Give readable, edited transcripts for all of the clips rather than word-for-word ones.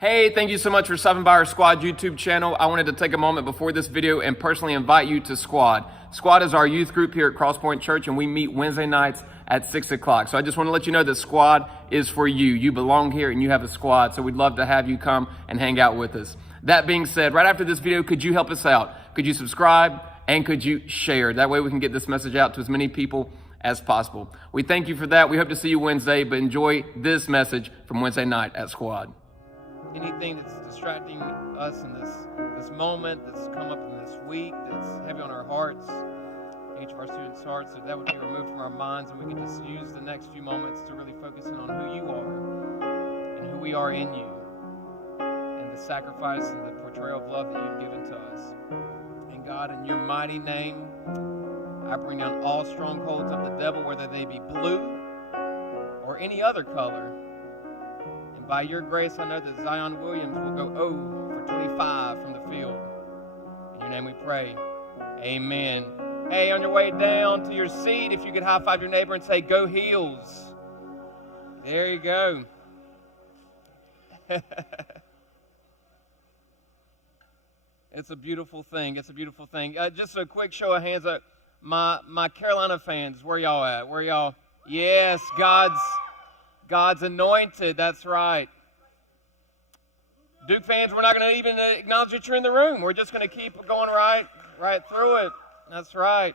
Hey, thank you so much for stopping by our Squad YouTube channel. I wanted to take a moment before this video and personally invite you to Squad. Squad is our youth group here at Crosspoint Church, and we meet Wednesday nights at 6 o'clock. So I just want to let you know that Squad is for you. You belong here and you have a squad, so we'd love to have you come and hang out with us. That being said, right after this video, could you help us out? Could you subscribe and could you share? That way we can get this message out to as many people as possible. We thank you for that. We hope to see you Wednesday, but enjoy this message from Wednesday night at Squad. Anything that's distracting us in this moment that's come up in this week, that's heavy on our hearts, each of our students' hearts, that would be removed from our minds, and we can just use the next few moments to really focus in on who you are and who we are in you, and the sacrifice and the portrayal of love that you've given to us. And God, in your mighty name, I bring down all strongholds of the devil, whether they be blue or any other color. By your grace, I know that Zion Williams will go 0 for 25 from the field. In your name we pray. Amen. Hey, on your way down to your seat, if you could high five your neighbor and say, "Go Heels." There you go. It's a beautiful thing. It's a beautiful thing. Just a quick show of hands. My Carolina fans, where y'all at? Where y'all? Yes, God's anointed, that's right. Duke fans, we're not going to even acknowledge that you're in the room. We're just going to keep going right through it. That's right.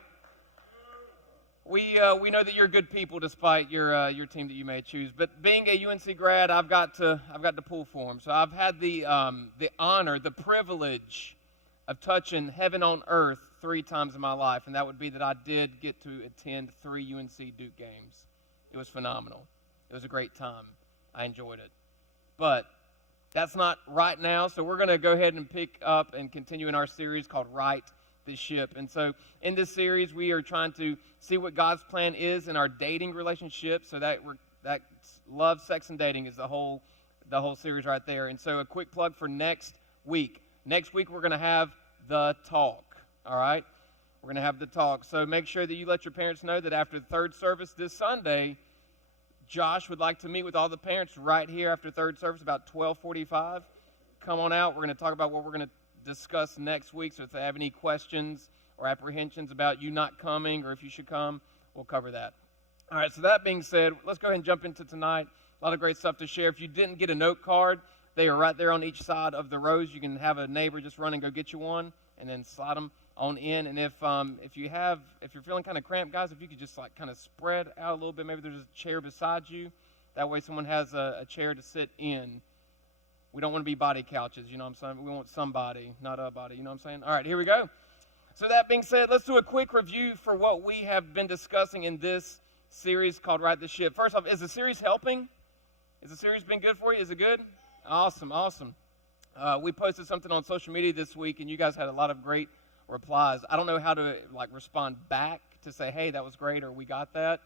We know that you're good people despite your team that you may choose. But being a UNC grad, I've got to pull for them. So I've had the honor, the privilege of touching heaven on earth 3 times in my life, and that would be that I did get to attend 3 UNC Duke games. It was phenomenal. It was a great time. I enjoyed it. But that's not right now, so we're going to go ahead and pick up and continue in our series called Right the Ship. And so in this series, we are trying to see what God's plan is in our dating relationship. So that love, sex, and dating is the whole series right there. And so a quick plug for next week. Next week, we're going to have the talk, all right? We're going to have the talk. So make sure that you let your parents know that after the third service this Sunday, Josh would like to meet with all the parents right here after third service, about 12:45. Come on out. We're going to talk about what we're going to discuss next week. So if they have any questions or apprehensions about you not coming or if you should come, we'll cover that. All right, so that being said, let's go ahead and jump into tonight. A lot of great stuff to share. If you didn't get a note card, they are right there on each side of the rows. You can have a neighbor just run and go get you one and then slide them on in. And if you're feeling kind of cramped, guys, if you could just kind of spread out a little bit, maybe there's a chair beside you. That way someone has a chair to sit in. We don't want to be body couches, you know what I'm saying? We want somebody, not a body, you know what I'm saying? All right, here we go. So that being said, let's do a quick review for what we have been discussing in this series called Right the Ship. First off, is the series helping? Has the series been good for you? Is it good? Awesome. We posted something on social media this week, and you guys had a lot of great replies. I don't know how to respond back to say, hey, that was great, or we got that,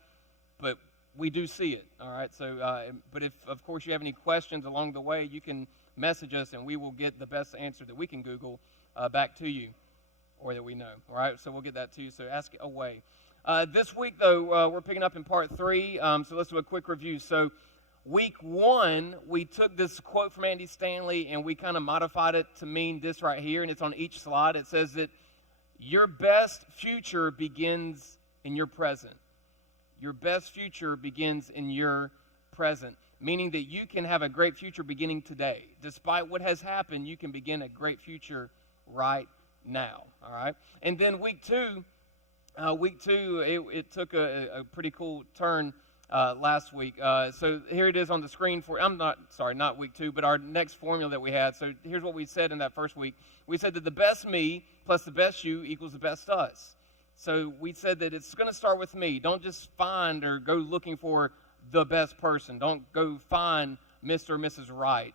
but we do see it, all right? So, but if, of course, you have any questions along the way, you can message us, and we will get the best answer that we can Google back to you, or that we know, all right? So we'll get that to you, so ask away. This week, though, we're picking up in part 3, so let's do a quick review. So week 1, we took this quote from Andy Stanley, and we kind of modified it to mean this right here, and it's on each slide. It says that your best future begins in your present. Your best future begins in your present, meaning that you can have a great future beginning today. Despite what has happened, you can begin a great future right now, all right? And then week two, it took a pretty cool turn last week. So here it is on the screen not week 2, but our next formula that we had. So here's what we said in that first week. We said that the best me plus the best you equals the best us. So we said that it's going to start with me. Don't just find or go looking for the best person. Don't go find Mr. or Mrs. Right,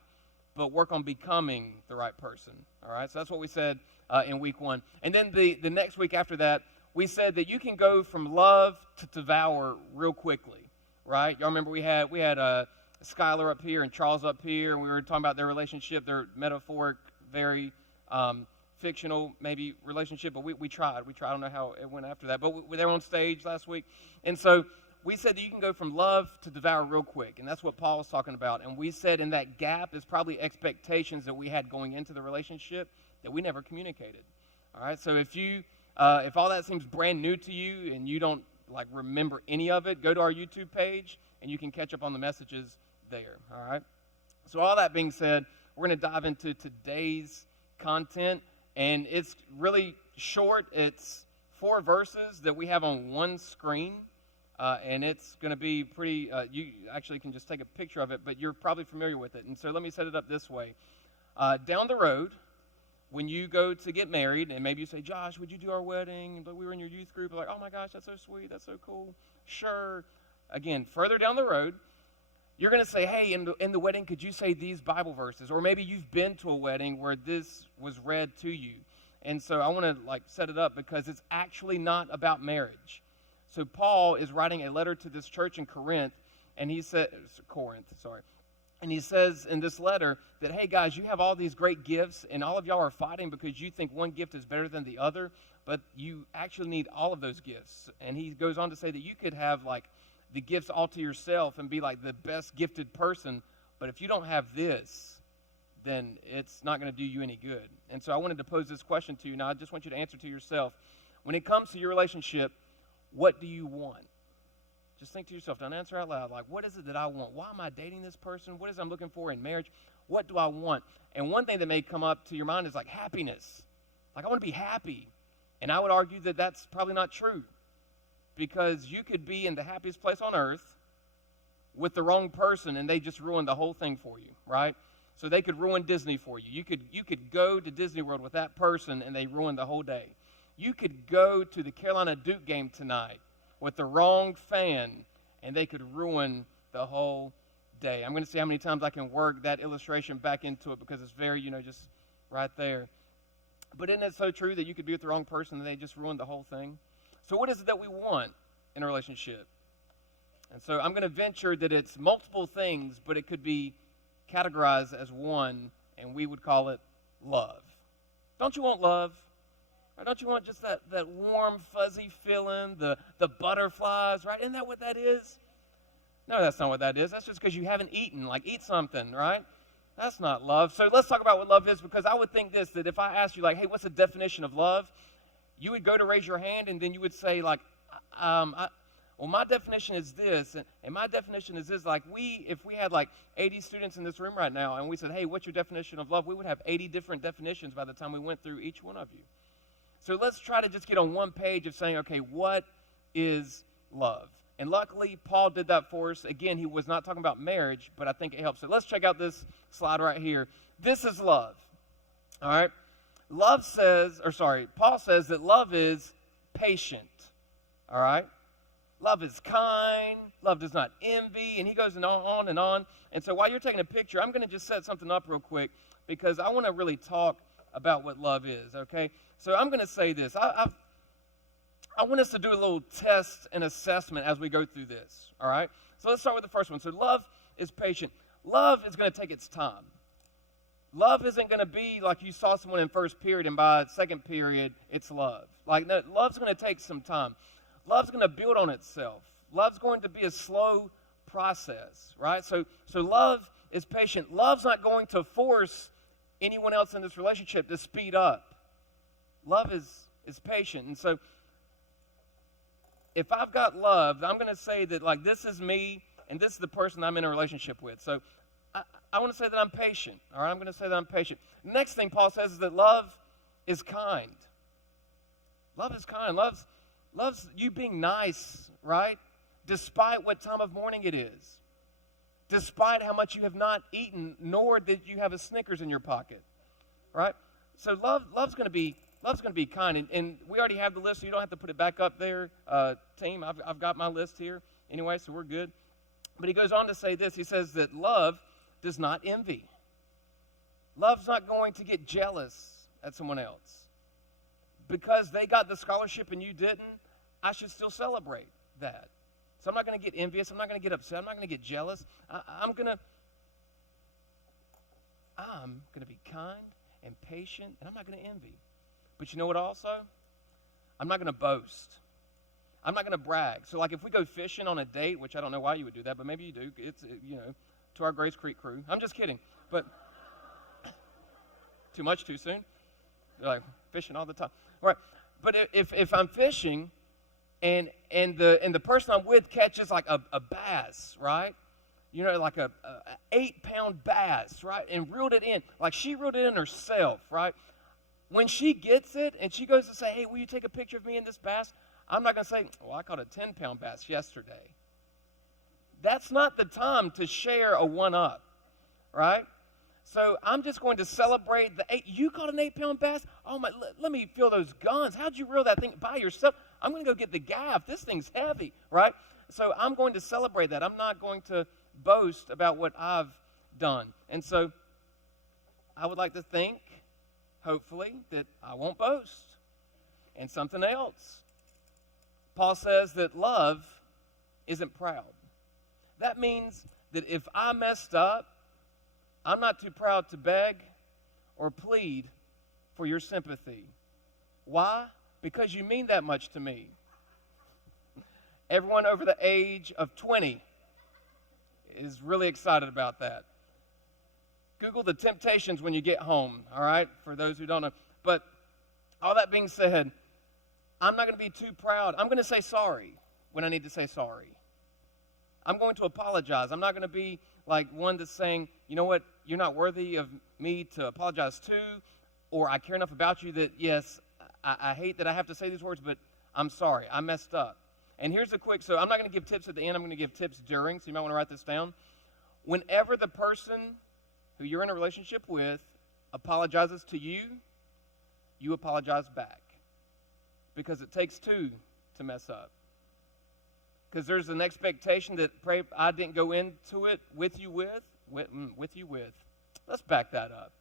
but work on becoming the right person. All right, so that's what we said in week 1. And then the next week after that, we said that you can go from love to devour real quickly. Right? Y'all remember we had Skylar up here and Charles up here, and we were talking about their relationship, their metaphoric, very fictional maybe relationship, but we tried. I don't know how it went after that, but they were on stage last week. And so we said that you can go from love to devour real quick, and that's what Paul was talking about. And we said in that gap is probably expectations that we had going into the relationship that we never communicated. All right, so if all that seems brand new to you and you don't like remember any of it, go to our YouTube page and you can catch up on the messages there. All right. So all that being said, we're going to dive into today's content, and it's really short. It's 4 verses that we have on one screen, and it's going to be pretty, you actually can just take a picture of it, but you're probably familiar with it. And so let me set it up this way. Down the road, when you go to get married, and maybe you say, Josh, would you do our wedding? But we were in your youth group. Like, oh my gosh, that's so sweet. That's so cool. Sure. Again, further down the road, you're going to say, hey, in the wedding, could you say these Bible verses? Or maybe you've been to a wedding where this was read to you. And so I want to set it up because it's actually not about marriage. So Paul is writing a letter to this church in Corinth, and he says, and he says in this letter that, hey guys, you have all these great gifts, and all of y'all are fighting because you think one gift is better than the other, but you actually need all of those gifts. And he goes on to say that you could have the gifts all to yourself and be the best gifted person, but if you don't have this, then it's not going to do you any good. And so I wanted to pose this question to you. Now I just want you to answer to yourself. When it comes to your relationship, what do you want? Just think to yourself, don't answer out loud. What is it that I want? Why am I dating this person? What is it I'm looking for in marriage? What do I want? And one thing that may come up to your mind is happiness. I want to be happy. And I would argue that that's probably not true. Because you could be in the happiest place on earth with the wrong person and they just ruin the whole thing for you, right? So they could ruin Disney for you. You could go to Disney World with that person and they ruin the whole day. You could go to the Carolina Duke game tonight with the wrong fan and they could ruin the whole day. I'm going to see how many times I can work that illustration back into it because it's very, just right there. But isn't it so true that you could be with the wrong person and they just ruin the whole thing? So what is it that we want in a relationship? And so I'm going to venture that it's multiple things, but it could be categorized as one, and we would call it love. Don't you want love? Or don't you want just that warm, fuzzy feeling, the butterflies, right? Isn't that what that is? No, that's not what that is. That's just because you haven't eaten. Eat something, right? That's not love. So let's talk about what love is, because I would think that if I asked you, hey, what's the definition of love? You would go to raise your hand, and then you would say, well, my definition is this, and my definition is this. If we had 80 students in this room right now, and we said, hey, what's your definition of love? We would have 80 different definitions by the time we went through each one of you. So let's try to just get on one page of saying, okay, what is love? And luckily, Paul did that for us. Again, he was not talking about marriage, but I think it helps. So let's check out this slide right here. This is love, all right? Paul says that love is patient, all right? Love is kind. Love does not envy. And he goes on and on. And so while you're taking a picture, I'm going to just set something up real quick because I want to really talk about what love is, okay? So I'm going to say this. I want us to do a little test and assessment as we go through this, all right? So let's start with the first one. So love is patient. Love is going to take its time. Love isn't going to be like you saw someone in first period and by second period, it's love. No, love's going to take some time. Love's going to build on itself. Love's going to be a slow process, right? So love is patient. Love's not going to force anyone else in this relationship to speed up. Love is patient. And so if I've got love, I'm going to say that this is me and this is the person I'm in a relationship with. So I want to say that I'm patient. All right, I'm going to say that I'm patient. The next thing Paul says is that love is kind. Love is kind. Love's you being nice, right? Despite what time of morning it is. Despite how much you have not eaten, nor did you have a Snickers in your pocket, right? So love's going to be kind, and we already have the list, so you don't have to put it back up there, team. I've got my list here anyway, so we're good. But he goes on to say this. He says that love does not envy. Love's not going to get jealous at someone else. Because they got the scholarship and you didn't, I should still celebrate that. So I'm not going to get envious. I'm not going to get upset. I'm not going to get jealous. I'm going to be kind and patient, and I'm not going to envy. But you know what also? I'm not going to boast. I'm not going to brag. So, like, if we go fishing on a date, which I don't know why you would do that, but maybe you do. It's, to our Grace Creek crew. I'm just kidding. But too much too soon? They're like, fishing all the time. Right. But if I'm fishing and the person I'm with catches like a bass, right? Like a 8-pound bass, right? And reeled it in. Like she reeled it in herself, right? When she gets it and she goes to say, hey, will you take a picture of me and this bass? I'm not going to say, well, I caught a 10-pound bass yesterday. That's not the time to share a one-up, right? So I'm just going to celebrate you caught an 8-pound bass? Oh, my, let me feel those guns. How'd you reel that thing by yourself? I'm going to go get the gaff. This thing's heavy, right? So I'm going to celebrate that. I'm not going to boast about what I've done. And so I would like to think, hopefully, that I won't boast. And something else. Paul says that love isn't proud. That means that if I messed up, I'm not too proud to beg or plead for your sympathy. Why? Because you mean that much to me. Everyone over the age of 20 is really excited about that. Google the Temptations when you get home, all right, for those who don't know. But all that being said, I'm not going to be too proud. I'm going to say sorry when I need to say sorry. I'm going to apologize. I'm not going to be like one that's saying, you know what, you're not worthy of me to apologize to, or I care enough about you that, yes, I hate that I have to say these words, but I'm sorry. I messed up. And here's so I'm not going to give tips at the end. I'm going to give tips during, so you might want to write this down. Whenever the person who you're in a relationship with apologizes to you, you apologize back. Because it takes two to mess up. Because there's an expectation that I didn't go into it with you with. Let's back that up.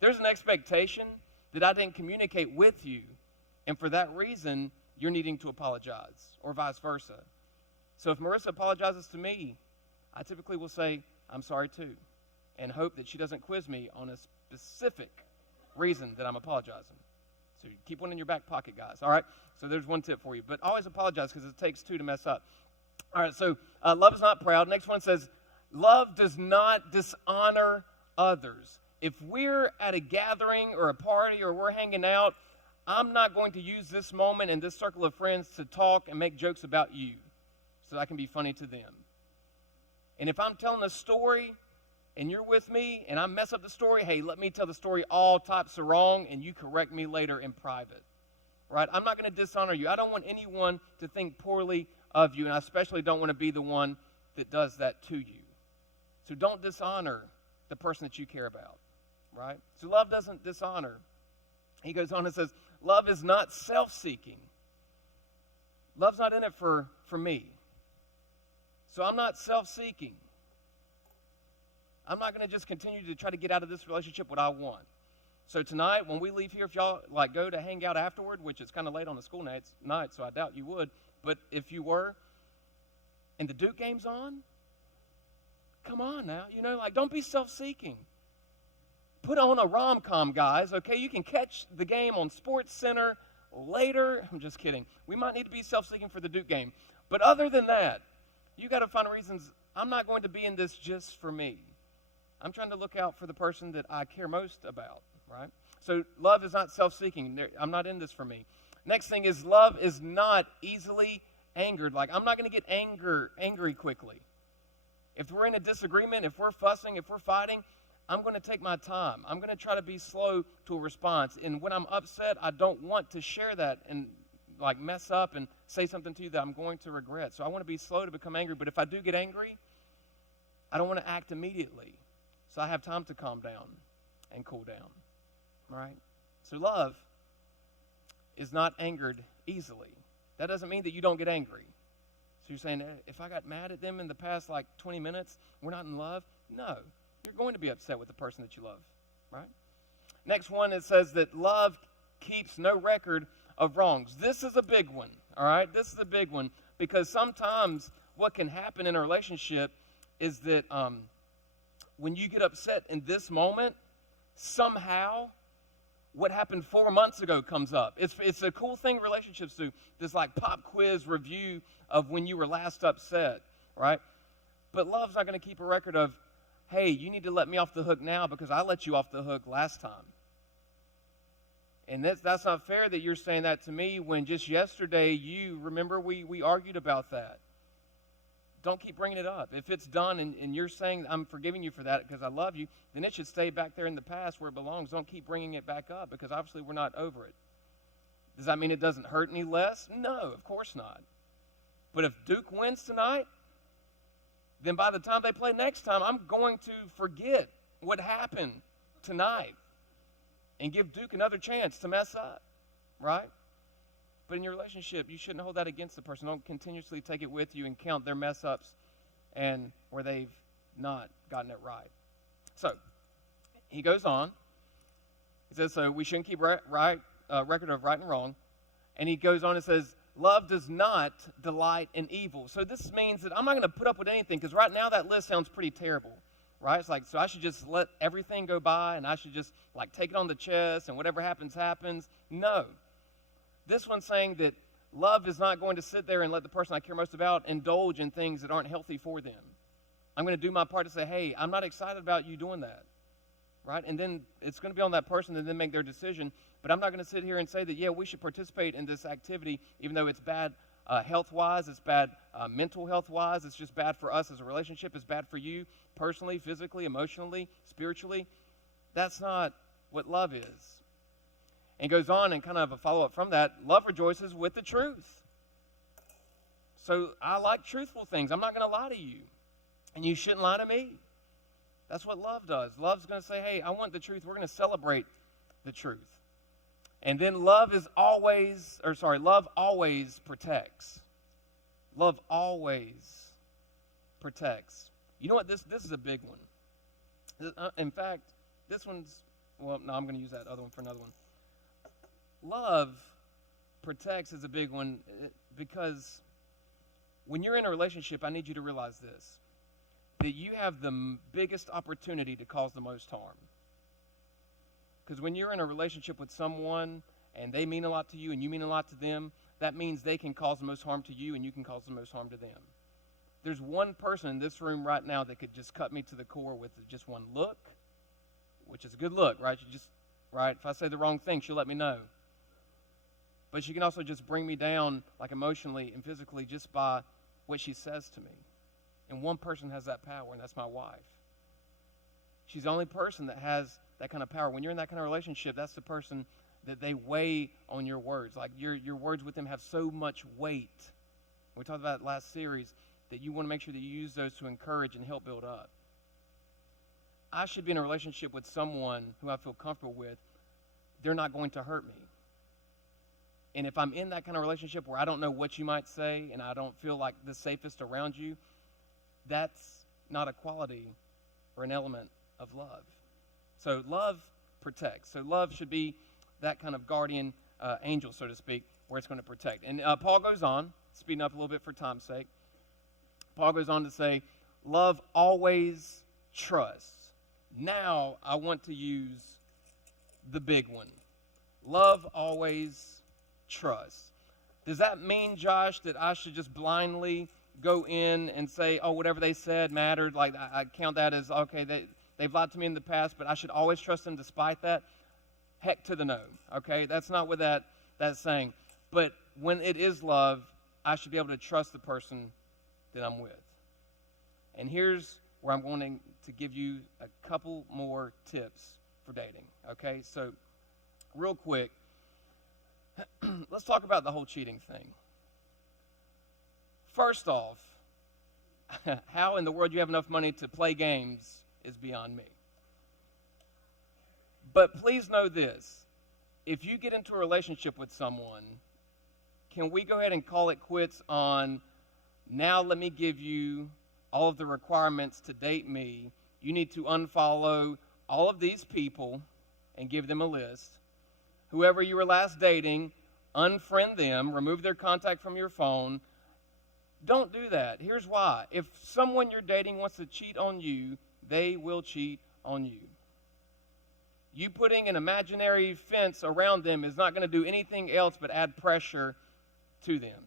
There's an expectation that I didn't communicate with you, and for that reason, you're needing to apologize, or vice versa. So if Marissa apologizes to me, I typically will say, I'm sorry too, and hope that she doesn't quiz me on a specific reason that I'm apologizing. So you keep one in your back pocket, guys, all right? So there's one tip for you. But always apologize because it takes two to mess up. All right, so love is not proud. Next one says, love does not dishonor others. If we're at a gathering or a party or we're hanging out, I'm not going to use this moment and this circle of friends to talk and make jokes about you so I can be funny to them. And if I'm telling a story and you're with me and I mess up the story, hey, let me tell the story all types of wrong and you correct me later in private. Right? I'm not going to dishonor you. I don't want anyone to think poorly of you, and I especially don't want to be the one that does that to you. So don't dishonor the person that you care about. Right? So love doesn't dishonor. He goes on and says, love is not self-seeking. Love's not in it for me. So I'm not self-seeking. I'm not going to just continue to try to get out of this relationship what I want. So tonight, when we leave here, if y'all go to hang out afterward, which is kind of late on the school night, so I doubt you would, but if you were, and the Duke game's on, come on now, don't be self-seeking. Put on a rom-com, guys, okay? You can catch the game on Sports Center later. I'm just kidding. We might need to be self-seeking for the Duke game. But other than that, you got to find reasons. I'm not going to be in this just for me. I'm trying to look out for the person that I care most about, right? So love is not self-seeking. I'm not in this for me. Next thing is love is not easily angered. Like, I'm not going to get angry quickly. If we're in a disagreement, if we're fussing, if we're fighting, I'm going to take my time. I'm going to try to be slow to a response. And when I'm upset, I don't want to share that and mess up and say something to you that I'm going to regret. So I want to be slow to become angry. But if I do get angry, I don't want to act immediately. So I have time to calm down and cool down. All right? So love is not angered easily. That doesn't mean that you don't get angry. So you're saying, if I got mad at them in the past 20 minutes, we're not in love? No. You're going to be upset with the person that you love, right? Next one, it says that love keeps no record of wrongs. This is a big one, all right? This is a big one because sometimes what can happen in a relationship is that when you get upset in this moment, somehow what happened 4 months ago comes up. It's a cool thing relationships do, this like pop quiz review of when you were last upset, right? But love's not going to keep a record of, hey, you need to let me off the hook now because I let you off the hook last time. And that's not fair that you're saying that to me when just yesterday remember we argued about that. Don't keep bringing it up. If it's done and you're saying I'm forgiving you for that because I love you, then it should stay back there in the past where it belongs. Don't keep bringing it back up because obviously we're not over it. Does that mean it doesn't hurt any less? No, of course not. But if Duke wins tonight, then by the time they play next time, I'm going to forget what happened tonight and give Duke another chance to mess up, right? But in your relationship, you shouldn't hold that against the person. Don't continuously take it with you and count their mess ups and where they've not gotten it right. So he goes on. He says, so we shouldn't keep record of right and wrong. And he goes on and says, love does not delight in evil. So this means that I'm not going to put up with anything because right now that list sounds pretty terrible, right? It's like, so I should just let everything go by and I should just like take it on the chest and whatever happens, happens. No. This one's saying that love is not going to sit there and let the person I care most about indulge in things that aren't healthy for them. I'm going to do my part to say, hey, I'm not excited about you doing that, right? And then it's going to be on that person to then make their decision. But I'm not going to sit here and say that, yeah, we should participate in this activity, even though it's bad health-wise, it's bad mental health-wise, it's just bad for us as a relationship, it's bad for you personally, physically, emotionally, spiritually. That's not what love is. And goes on and kind of a follow-up from that, love rejoices with the truth. So I like truthful things. I'm not going to lie to you. And you shouldn't lie to me. That's what love does. Love's going to say, hey, I want the truth. We're going to celebrate the truth. And then love always protects. Love always protects. You know what? This is a big one. In fact, this one's, well, no, I'm going to use that other one for another one. Love protects is a big one because when you're in a relationship, I need you to realize this, that you have the biggest opportunity to cause the most harm. Because when you're in a relationship with someone and they mean a lot to you and you mean a lot to them, that means they can cause the most harm to you and you can cause the most harm to them. There's one person in this room right now that could just cut me to the core with just one look, which is a good look, right? Right? If I say the wrong thing, she'll let me know. But she can also just bring me down, like emotionally and physically, just by what she says to me. And one person has that power, and that's my wife. She's the only person that has that kind of power. When you're in that kind of relationship, that's the person that they weigh on your words. Like your words with them have so much weight. We talked about it last series, that you want to make sure that you use those to encourage and help build up. I should be in a relationship with someone who I feel comfortable with. They're not going to hurt me. And if I'm in that kind of relationship where I don't know what you might say and I don't feel like the safest around you, that's not a quality or an element of love. So love protects. So love should be that kind of guardian angel, so to speak, where it's going to protect. And Paul goes on, speeding up a little bit for time's sake. Paul goes on to say, love always trusts. Now I want to use the big one. Love always trusts. Does that mean, Josh, that I should just blindly go in and say, oh, whatever they said mattered? Like I count that as, okay, they've lied to me in the past, but I should always trust them despite that? Heck to the no, okay? That's not what that's saying. But when it is love, I should be able to trust the person that I'm with. And here's where I'm going to give you a couple more tips for dating, okay? So real quick, let's talk about the whole cheating thing. First off, how in the world you have enough money to play games is beyond me. But please know this. If you get into a relationship with someone, can we go ahead and call it quits on, now let me give you all of the requirements to date me. You need to unfollow all of these people and give them a list. Whoever you were last dating, unfriend them, remove their contact from your phone. Don't do that. Here's why. If someone you're dating wants to cheat on you, they will cheat on you. You putting an imaginary fence around them is not going to do anything else but add pressure to them.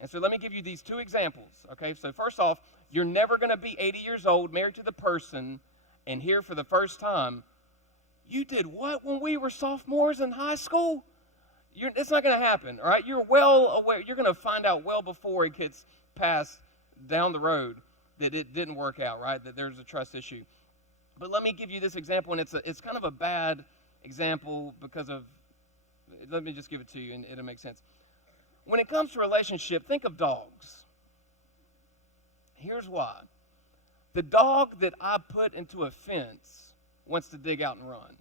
And so let me give you these two examples, okay? So first off, you're never going to be 80 years old, married to the person, and hear for the first time, you did what when we were sophomores in high school? It's not going to happen, all right? You're well aware. You're going to find out well before it gets passed down the road that it didn't work out, right? That there's a trust issue. But let me give you this example, and it's kind of a bad example because of, let me just give it to you, and it'll make sense. When it comes to relationship, think of dogs. Here's why. The dog that I put into a fence wants to dig out and run.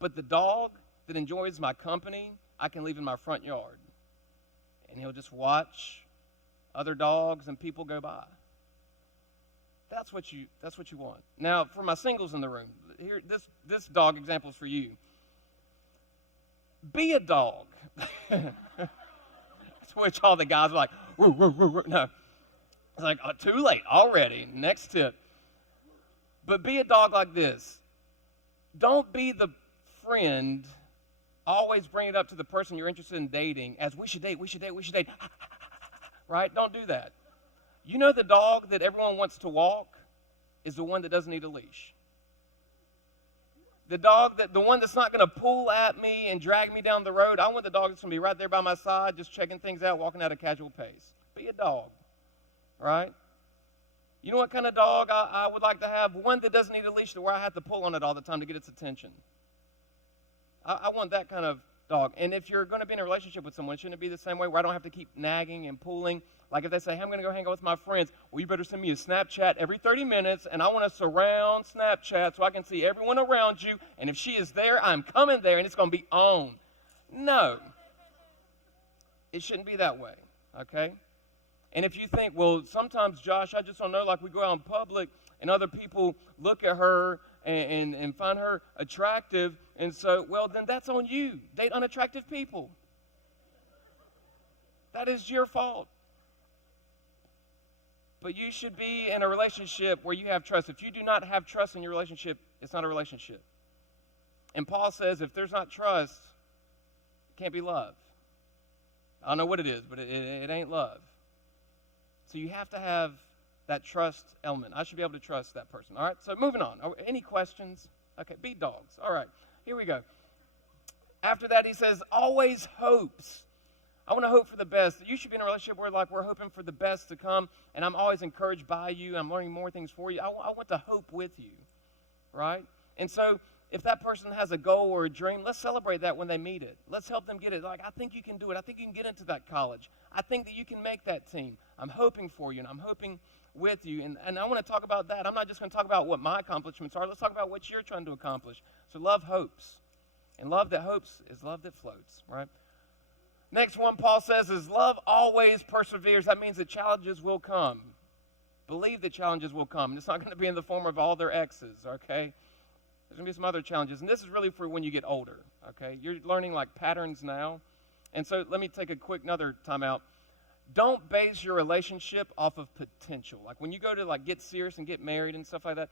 But the dog that enjoys my company, I can leave in my front yard. And he'll just watch other dogs and people go by. That's what you want. Now, for my singles in the room, here this dog example is for you. Be a dog. Which all the guys are like, woo, woo, woo, woo. No. It's like, too late already. Next tip. But be a dog like this. Don't be the friend, always bring it up to the person you're interested in dating as we should date. Right? Don't do that. You know the dog that everyone wants to walk is the one that doesn't need a leash. The one that's not going to pull at me and drag me down the road, I want the dog that's going to be right there by my side, just checking things out, walking at a casual pace. Be a dog, right? You know what kind of dog I would like to have? One that doesn't need a leash to where I have to pull on it all the time to get its attention. I want that kind of dog. And if you're going to be in a relationship with someone, shouldn't it be the same way where I don't have to keep nagging and pulling? Like if they say, hey, I'm going to go hang out with my friends, well, you better send me a Snapchat every 30 minutes, and I want to surround Snapchat so I can see everyone around you, and if she is there, I'm coming there, and it's going to be on. No. It shouldn't be that way, okay? And if you think, well, sometimes, Josh, I just don't know, like we go out in public, and other people look at her and find her attractive, and so, well, then that's on you. Date unattractive people. That is your fault. But you should be in a relationship where you have trust. If you do not have trust in your relationship, it's not a relationship. And Paul says if there's not trust, it can't be love. I don't know what it is, but it ain't love. So you have to have that trust element. I should be able to trust that person. All right, so moving on. Any questions? Okay, be dogs. All right, here we go. After that, he says, always hopes. I want to hope for the best. You should be in a relationship where we're hoping for the best to come, and I'm always encouraged by you. I'm learning more things for you. I want to hope with you, right? And so if that person has a goal or a dream, let's celebrate that when they meet it. Let's help them get it. Like, I think you can do it. I think you can get into that college. I think that you can make that team. I'm hoping for you, and I'm hoping with you. And I want to talk about that. I'm not just going to talk about what my accomplishments are. Let's talk about what you're trying to accomplish. So love hopes. And love that hopes is love that floats, right? Next one, Paul says, is love always perseveres. That means that challenges will come. Believe that challenges will come. And it's not going to be in the form of all their exes, okay? There's going to be some other challenges. And this is really for when you get older, okay? You're learning like patterns now. And so let me take a quick another time out. Don't base your relationship off of potential. Like when you go to like get serious and get married and stuff like that,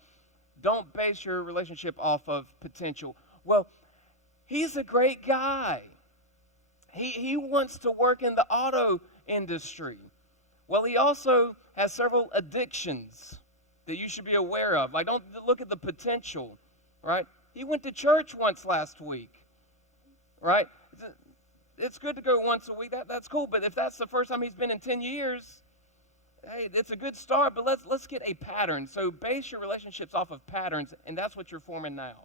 don't base your relationship off of potential. Well, he's a great guy. He wants to work in the auto industry. Well, he also has several addictions that you should be aware of. Like, don't look at the potential, right? He went to church once last week, right? It's good to go once a week. That's cool. But if that's the first time he's been in 10 years, hey, it's a good start. But let's get a pattern. So base your relationships off of patterns, and that's what you're forming now.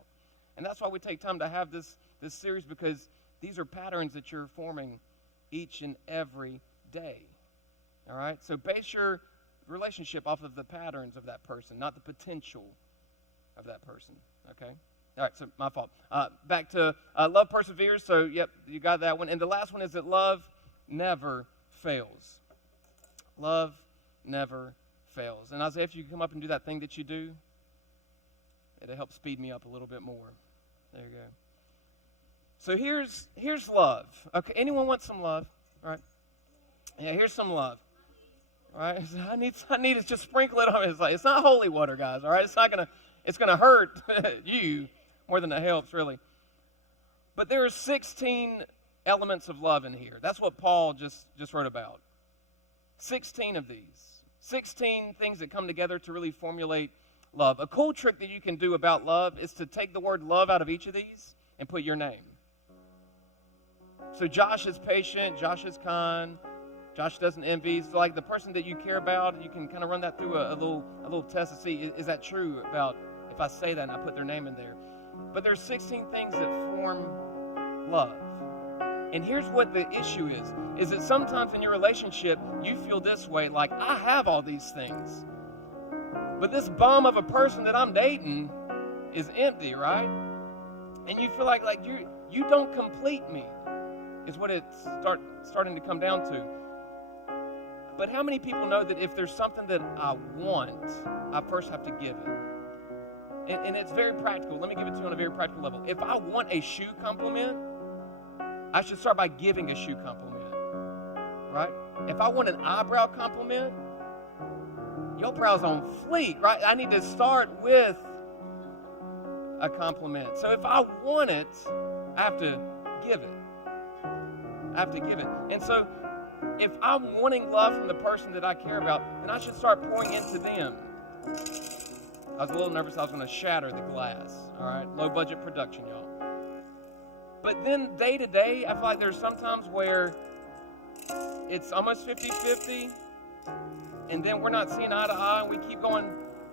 And that's why we take time to have this series, because these are patterns that you're forming each and every day. All right? So base your relationship off of the patterns of that person, not the potential of that person. Okay? All right, so my fault. Back to love perseveres. So, yep, you got that one. And the last one is that love never fails. Love never fails. And Isaiah, if you come up and do that thing that you do, it'll help speed me up a little bit more. There you go. So here's love. Okay, anyone want some love? All right. Yeah, here's some love. All right. I need to just sprinkle it on. It's not holy water, guys. All right. It's gonna hurt you, more than it helps, really. But there are 16 elements of love in here. That's what Paul just wrote about. 16 of these. 16 things that come together to really formulate love. A cool trick that you can do about love is to take the word love out of each of these and put your name. So Josh is patient, Josh is kind, Josh doesn't envy. So like the person that you care about, you can kind of run that through a little test to see, is that true about if I say that and I put their name in there. But there's 16 things that form love. And here's what the issue is that sometimes in your relationship, you feel this way, like, I have all these things. But this bum of a person that I'm dating is empty, right? And you feel like you don't complete me, is what it's starting to come down to. But how many people know that if there's something that I want, I first have to give it? And it's very practical. Let me give it to you on a very practical level. If I want a shoe compliment, I should start by giving a shoe compliment, right? If I want an eyebrow compliment, your brow's on fleek, right? I need to start with a compliment. So if I want it, I have to give it. I have to give it. And so if I'm wanting love from the person that I care about, then I should start pouring into them. I was a little nervous I was going to shatter the glass, all right? Low budget production, y'all. But then day to day, I feel like there's sometimes where it's almost 50-50, and then we're not seeing eye to eye, and we keep going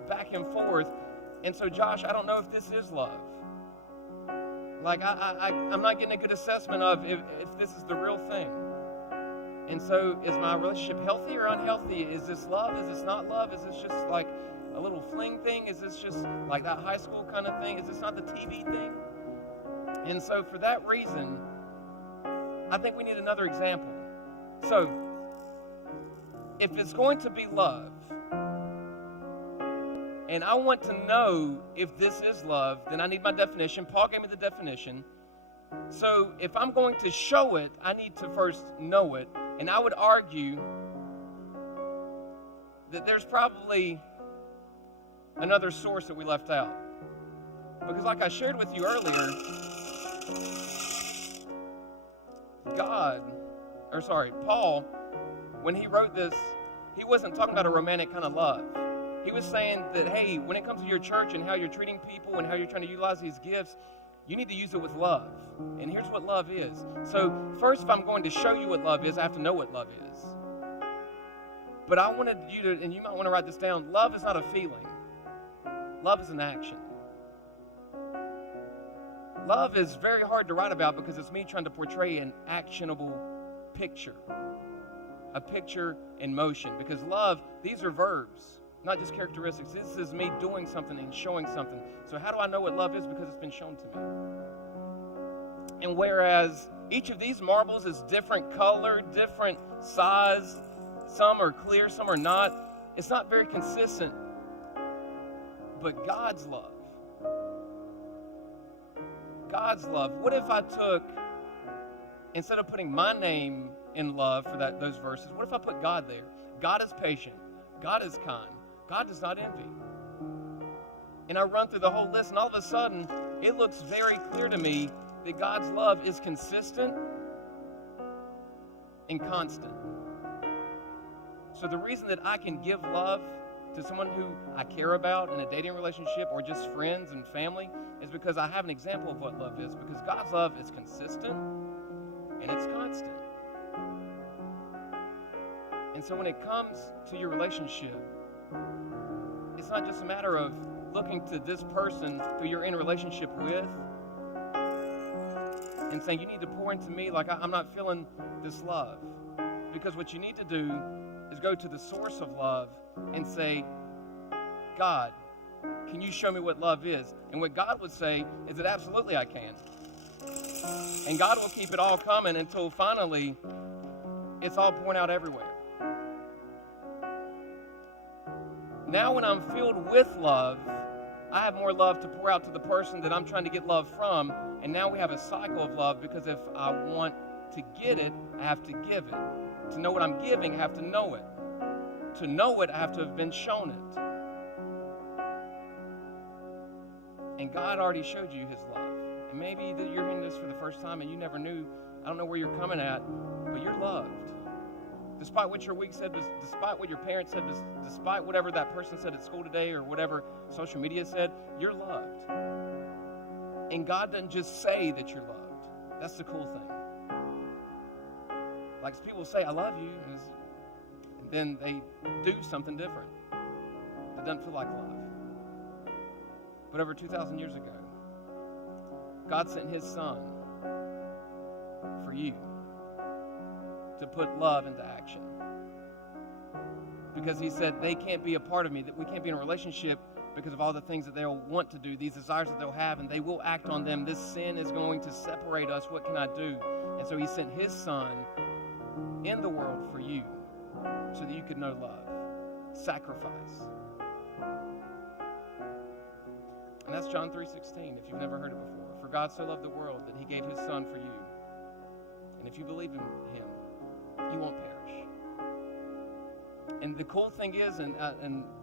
back and forth. And so, Josh, I don't know if this is love. Like, I'm not getting a good assessment of if this is the real thing. And so, is my relationship healthy or unhealthy? Is this love? Is this not love? Is this just like a little fling thing? Is this just like that high school kind of thing? Is this not the TV thing? And so for that reason, I think we need another example. So, if it's going to be love, and I want to know if this is love, then I need my definition. Paul gave me the definition. So if I'm going to show it, I need to first know it. And I would argue that there's probably another source that we left out. Because like I shared with you earlier, Paul, when he wrote this, he wasn't talking about a romantic kind of love. He was saying that, hey, when it comes to your church and how you're treating people and how you're trying to utilize these gifts, you need to use it with love. And here's what love is. So first, if I'm going to show you what love is, I have to know what love is. But I wanted you to, and you might want to write this down, love is not a feeling. Love is an action. Love is very hard to write about because it's me trying to portray an actionable picture. A picture in motion. Because love, these are verbs, not just characteristics. This is me doing something and showing something. So how do I know what love is? Because it's been shown to me. And whereas each of these marbles is different color, different size, some are clear, some are not, it's not very consistent. But God's love, what if I took, instead of putting my name in love for those verses, what if I put God there? God is patient. God is kind. God does not envy. And I run through the whole list, and all of a sudden, it looks very clear to me that God's love is consistent and constant. So the reason that I can give love to someone who I care about in a dating relationship or just friends and family is because I have an example of what love is. Because God's love is consistent and it's constant. And so when it comes to your relationship, it's not just a matter of looking to this person who you're in a relationship with and saying, you need to pour into me, like I'm not feeling this love. Because what you need to do is go to the source of love and say, God, can you show me what love is? And what God would say is that absolutely I can. And God will keep it all coming until finally it's all pouring out everywhere. Now when I'm filled with love, I have more love to pour out to the person that I'm trying to get love from. And now we have a cycle of love, because if I want to get it, I have to give it. To know what I'm giving, I have to know it. To know it, I have to have been shown it. And God already showed you his love. And maybe that you're hearing this for the first time and you never knew. I don't know where you're coming at, but you're loved. Despite what your week said, despite what your parents said, despite whatever that person said at school today or whatever social media said, you're loved. And God doesn't just say that you're loved. That's the cool thing. Like people say, I love you, and then they do something different that doesn't feel like love. But over 2,000 years ago, God sent his son for you to put love into action. Because he said they can't be a part of me, that we can't be in a relationship because of all the things that they'll want to do, these desires that they'll have, and they will act on them. This sin is going to separate us. What can I do? And so he sent his son in the world for you so that you could know love, sacrifice. And that's John 3:16, if you've never heard it before. For God so loved the world that he gave his son for you. And if you believe in him, you won't perish. And the cool thing is, and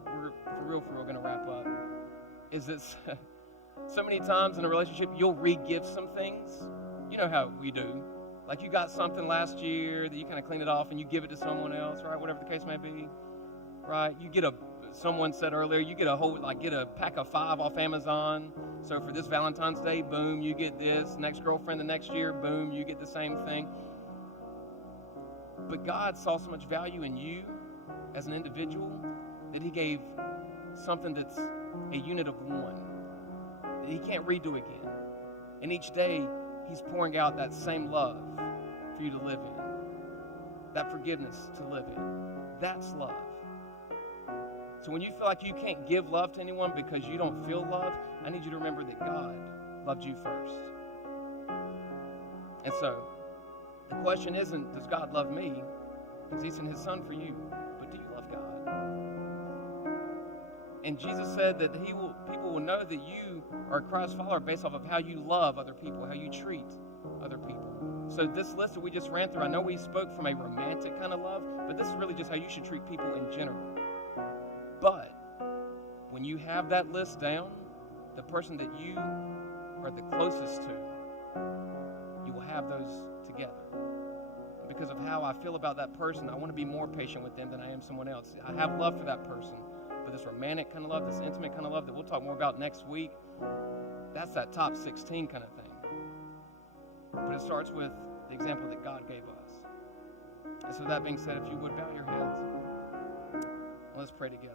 we're for real going to wrap up, is that so many times in a relationship, you'll re-give some things. You know how we do. Like you got something last year that you kind of clean it off and you give it to someone else, right? Whatever the case may be, right? You get someone said earlier, you get get a pack of 5 off Amazon. So for this Valentine's Day, boom, you get this. Next girlfriend the next year, boom, you get the same thing. But God saw so much value in you as an individual that he gave something that's a unit of one that he can't redo again. And each day, he's pouring out that same love for you to live in, that forgiveness to live in. That's love. So when you feel like you can't give love to anyone because you don't feel love, I need you to remember that God loved you first. And so, the question isn't, does God love me? Because he sent his son for you. But do you love God? And Jesus said that people will know that you are a Christ follower based off of how you love other people, how you treat other people. So this list that we just ran through, I know we spoke from a romantic kind of love, but this is really just how you should treat people in general. But when you have that list down, the person that you are the closest to, you will have those together. And because of how I feel about that person, I want to be more patient with them than I am someone else. I have love for that person, but this romantic kind of love, this intimate kind of love that we'll talk more about next week, that's that top 16 kind of thing. But it starts with the example that God gave us. And so that being said, if you would bow your heads, let's pray together.